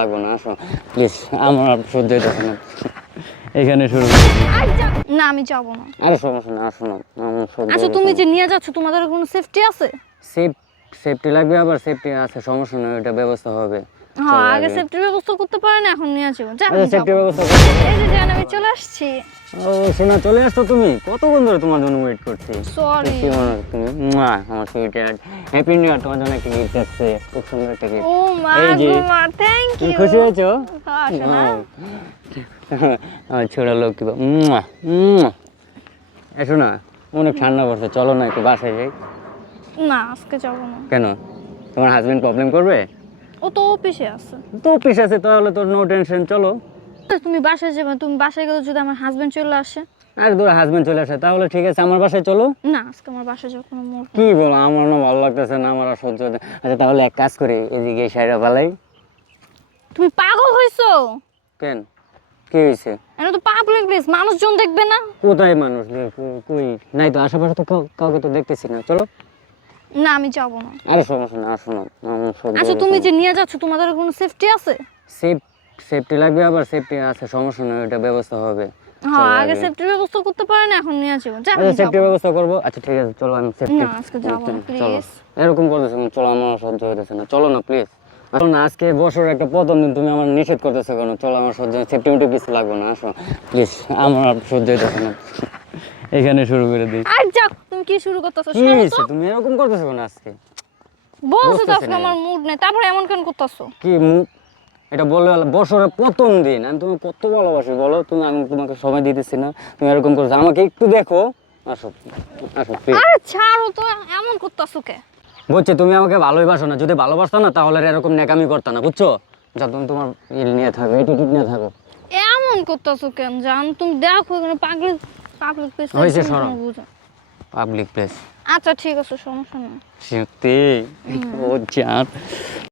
লাগবে না, আসো প্লিজ, আমার আর সহ্য হইতেছে না, এখানে শুরু করে দিই। না আমি যাবো না। আরে সমস্যা না, আসো না, আমার সহ্য আচ্ছা হইতেছে তুমি না। যে নিয়ে যাচ্ছ তোমাদের কোনো সেফটি আছে? সেফটি লাগবে, আবার সেফটি আছে, সমস্যা নয়, এটা ব্যবস্থা হবে। হ্যাঁ চলো আগে আগে। সেফটির ব্যবস্থা করতে পারেন, এখন নিয়ে যাবো। যা আচ্ছা আমি সেফটি যাবো। ব্যবস্থা করবো। এই যে জান আমি চলে আসছি। ও শোনা, চলে আসছো তুমি? কতক্ষণ ধরে তোমার জন্য ওয়েট করছি। সরি। কি মনে হয় তুমি? আমার sweet heart, happy new year, তোমার জন্য একটা গিফট আছে, খুব সুন্দর একটা গিফট। ও মা এই যে, গো মা, থ্যাংক তুমি ইউ। খুশি হয়েছো? হ্যাঁ শোনা। আমার ছোট লোক কি এসো না, অনেক ঠান্ডা পড়ছে, চলো না একটু বাসায় যাই। না আজকে যাবো না। কেন, তোমার হাজবেন্ড প্রবলেম করবে? ও তো অফিসে আছে। তো অফিস আছে, তাহলে তোর নো টেনশন, চলো। তুমি বাসায় যাবে, তুমি বাসায় গেলে যদি আমার হাজবেন্ড চলে আসে? আর তোর হাজবেন্ড চলে আসে, তাহলে ঠিক আছে, আমার বাসায় চলো। না আজকে আমার বাসায় যাওয়ার কোনো মুড কি বলো, আমার না ভালো লাগতেছে না, আমার আর সহ্য হতে। আচ্ছা তাহলে এক কাজ করি, এদিকে সাইডা পালাই। তুমি পাগল হইছো? কেন, কি হয়েছে? এটা তো পাবলিক প্লেস, মানুষজন দেখবে না? কোথায় মানুষ কই নাই তো, আশেপাশে তো কাউকে তো দেখতেছি না, চলো। না আমি যাবো না। আরে সমস্যা না, আসো না, আমার সহ্য আচ্ছা হইতেছে তুমি না। যে নিয়ে যাচ্ছ তোমাদের কোনো সেফটি আছে? সেফটি লাগবে, আবার সেফটি আছে, সমস্যা নয়, এটা ব্যবস্থা হবে। হ্যাঁ চলো আগে আগে। সেফটির ব্যবস্থা করতে পারেন, এখন নিয়ে যাবো। যা আচ্ছা আমি সেফটি যাবো। ব্যবস্থা করবো, আচ্ছা ঠিক আছে, চলো আমি সেফটি। না আজকে যাবো না চলো, প্লিজ। এরকম করতেছো কেন? চলো, আমার আর সহ্য হইতেছে না, চলো না প্লিজ। আসো না, আজকে বছর একটা প্রথম দিন, তুমি আমার নিষেধ করতেছো কেন? চলো, আমার সহ্য, সেফটি মিটু কিছু লাগবে না, আসো প্লিজ, আমার আর সহ্য হইতেছে না, এখানে শুরু করে দিই। আর যাও, তুমি কি শুরু করতেছো? কি হয়েছে, তুমি এরকম করতেছো কেন আজকে? বলছো তো বুঝতেছি আজকে না। আমার মুড নেই, তারপরে এমন কেন করতেছো? কি মুখ, এটা বলে বছরের প্রথম দিন, আমি তোমাকে কত ভালোবাসি বলো, তুমি, আমি তোমাকে সময় দিতেছি না, তুমি এরকম করছো, আমাকে একটু দেখো, আসো, আসো প্লিজ। আরে ছাড়ো তো, এমন করতেছো কে? বুঝছি, তুমি আমাকে ভালোই বাসো না, যদি ভালোবাসতো না তাহলে আর এরকম ন্যাকামি করতে না, বুঝছো? যা, তুমি তোমার নিয়ে থাকো, অ্যাটিটিউড নিয়ে থাকো। এমন করতেছো কেন জান? তুমি দেখো এখানে পাবলিক পাবলিক প্লেস। হয়েছে, সরো। পাবলিক প্লেস, আচ্ছা ঠিক আছে, সমস্যা নেই। সত্যি? ও জান,